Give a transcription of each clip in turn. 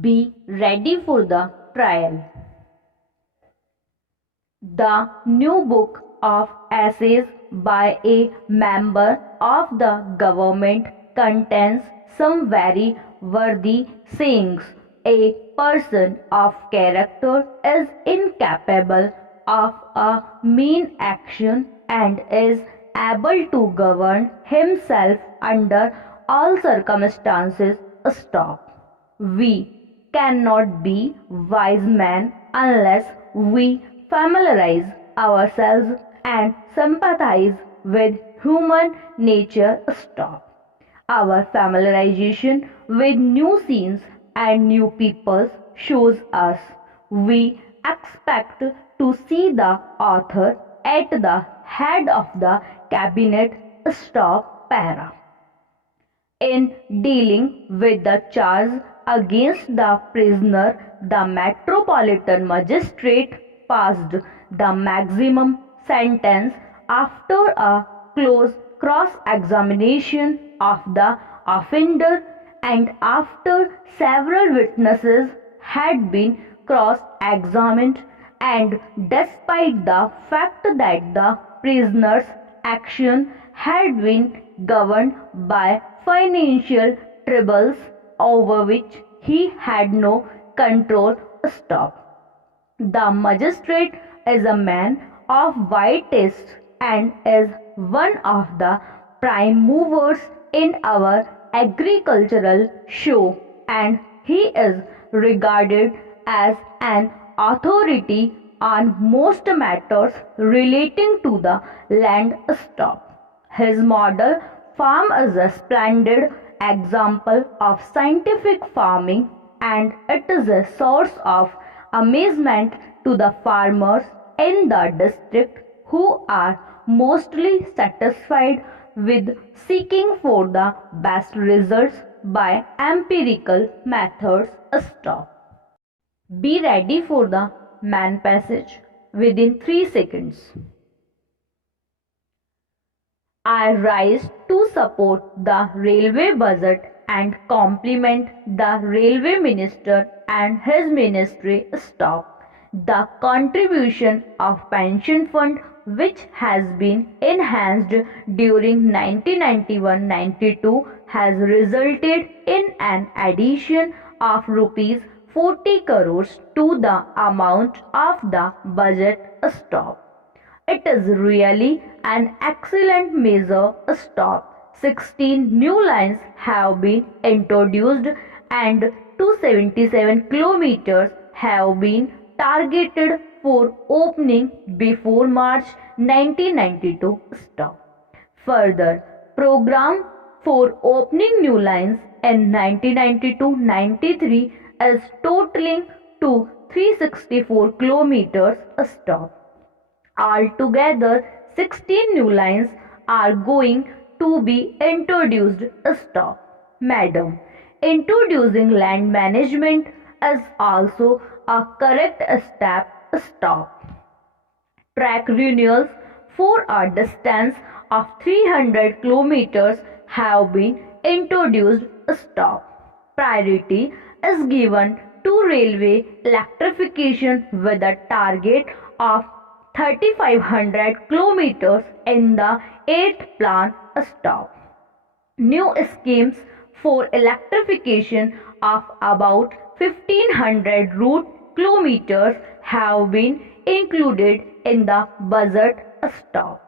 Be ready for the trial. The new book of essays by a member of the government contains some very worthy sayings. A person of character is incapable of a mean action and is able to govern himself under all circumstances. Stop. We cannot be wise men unless we familiarize ourselves and sympathize with human nature. Stop. Our familiarization with new scenes and new peoples shows us we expect to see the author at the head of the cabinet. Stop. Para. In dealing with the charge against the prisoner, the Metropolitan Magistrate passed the maximum sentence after a close cross-examination of the offender and after several witnesses had been cross-examined, and despite the fact that the prisoner's action had been governed by financial troubles over which he had no control. Stop. The magistrate is a man of wide taste and is one of the prime movers in our agricultural show, and he is regarded as an authority on most matters relating to the land. Stop. His model farm is a splendid example of scientific farming, and it is a source of amazement to the farmers in the district, who are mostly satisfied with seeking for the best results by empirical methods. Stop. Be ready for the man passage within 3 seconds. I rise to support the railway budget and compliment the railway minister and his ministry. Stop. The contribution of pension fund, which has been enhanced during 1991-92, has resulted in an addition of rupees 40 crores to the amount of the budget. Stop. It is really an excellent measure. Stop. 16 new lines have been introduced and 277 kilometers have been targeted for opening before March 1992. Stop. Further, program for opening new lines in 1992-93 is totaling to 364 kilometers. Stop. Altogether, 16 new lines are going to be introduced. Stop. Madam, introducing land management is also a correct step. Stop. Track renewals for a distance of 300 kilometers have been introduced. Stop. Priority is given to railway electrification with a target of 3,500 kilometers in the 8th plan. Stop. New schemes for electrification of about 1,500 route kilometers have been included in the budget. Stop.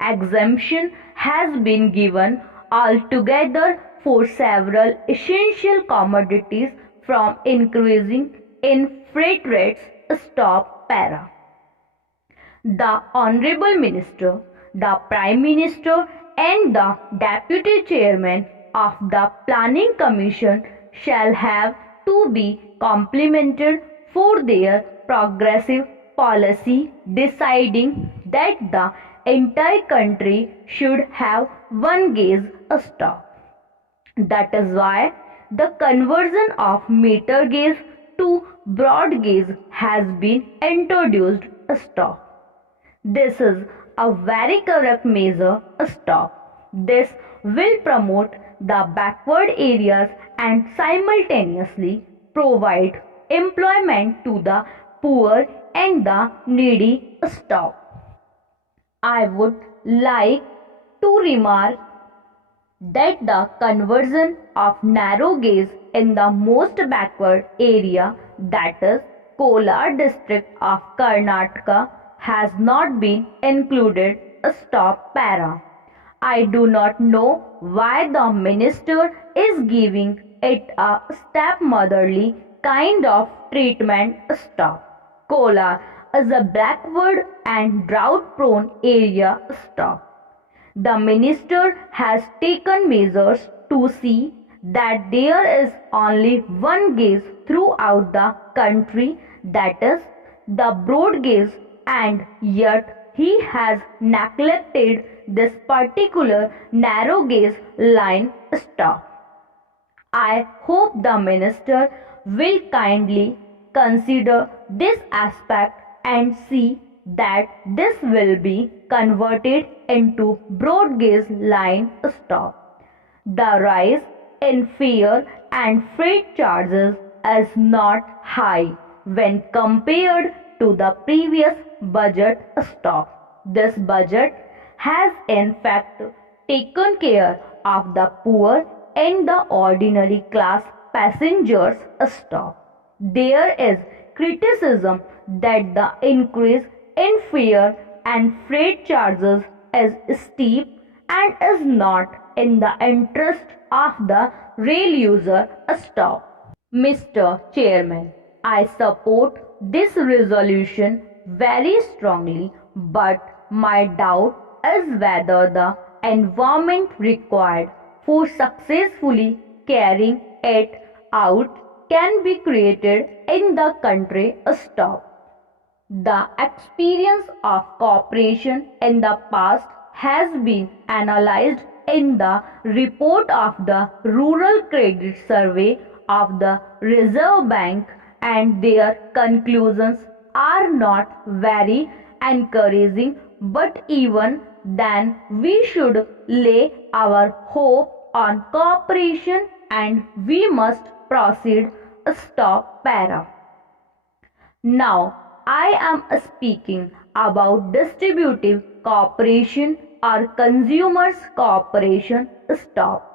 Exemption has been given altogether for several essential commodities from increasing in freight rates. Stop. Para. The Honorable Minister, the Prime Minister and the Deputy Chairman of the Planning Commission shall have to be complimented for their progressive policy, deciding that the entire country should have one gauge. Stop. That is why the conversion of meter gauge to broad gauge has been introduced. Stop. This is a very correct measure. Stop. This will promote the backward areas and simultaneously provide employment to the poor and the needy. Stop. I would like to remark that the conversion of narrow gauge in the most backward area, that is Kolar district of Karnataka, has not been included. Stop para. I do not know why the minister is giving it a stepmotherly kind of treatment. Stop. Kolar is a backward and drought prone area. Stop. The minister has taken measures to see that there is only one gauge throughout the country, that is the broad gauge, and yet he has neglected this particular narrow gauge line. Stop. I hope the minister will kindly consider this aspect and see that this will be converted into broad gauge line. Stop. The rise in fare and freight charges is not high when compared to the previous budget. Stop. This budget has in fact taken care of the poor and the ordinary class passengers. Stop. There is criticism that the increase in fare and freight charges is steep and is not in the interest of the rail user. Stop. Mr. Chairman, I support this resolution very strongly, but my doubt is whether the environment required for successfully carrying it out can be created in the country. Stop. The experience of cooperation in the past has been analyzed in the report of the Rural Credit Survey of the Reserve Bank, and their conclusions are not very encouraging, but even then we should lay our hope on cooperation and we must proceed. Stop para. Now I am speaking about distributive cooperation or consumers cooperation. Stop.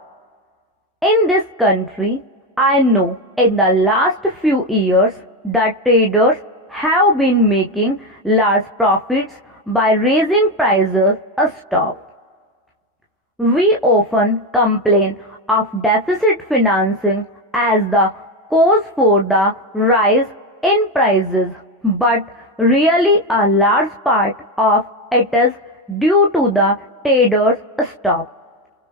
In this country, I know in the last few years the traders have been making large profits by raising prices. Stop. We often complain of deficit financing as the cause for the rise in prices, but really a large part of it is due to the traders. Stop.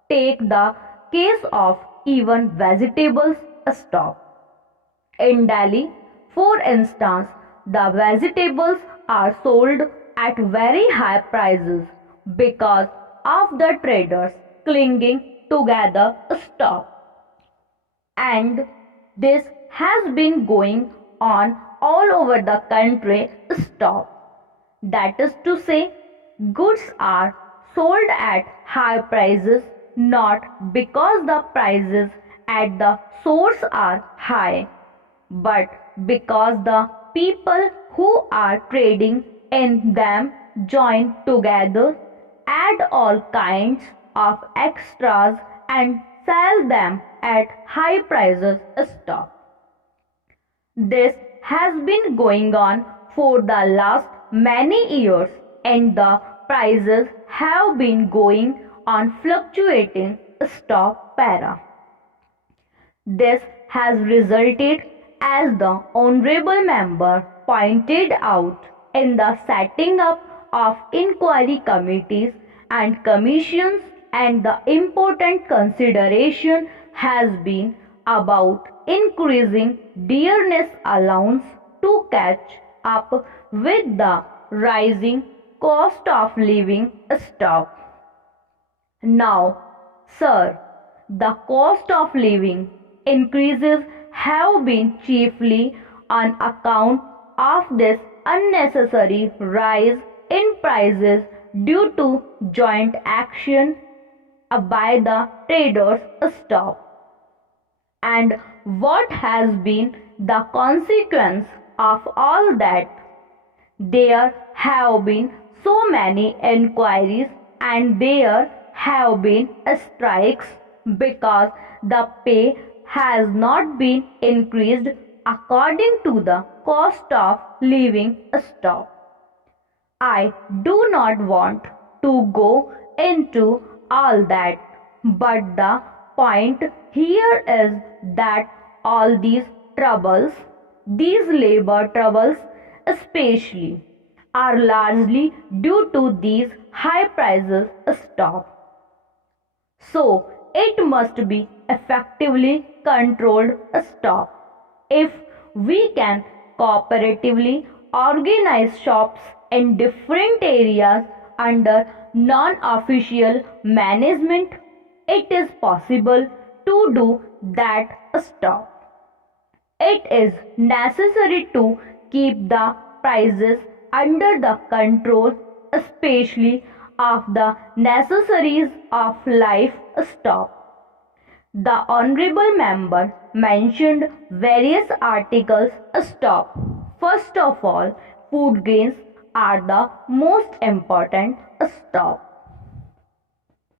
Take the case of even vegetables. Stop. In Delhi, for instance, the vegetables are sold at very high prices because of the traders clinging together. Stop. And this has been going on all over the country. Stop. That is to say, goods are sold at high prices not because the prices at the source are high, but because the people who are trading in them join together, add all kinds of extras and sell them at high prices. Stop. This has been going on for the last many years and the prices have been going on fluctuating. Stop para. This has resulted, as the Honorable Member pointed out, in the setting up of inquiry committees and commissions, and the important consideration has been about increasing dearness allowance to catch up with the rising cost of living. Stop. Now, sir, the cost of living increases have been chiefly on account of this unnecessary rise in prices due to joint action by the traders. Stop. And what has been the consequence of all that. There have been so many inquiries and there have been strikes because the pay has not been increased according to the cost of living stop. I do not want to go into all that, but the point here is that all these troubles, these labor troubles especially, are largely due to these high prices stop. So it must be effectively controlled stop. If we can cooperatively organize shops in different areas under non-official management, it is possible to do that stop. It is necessary to keep the prices under the control, especially of the necessaries of life stop. The Honorable Member mentioned various articles stop. First of all, food grains are the most important stop.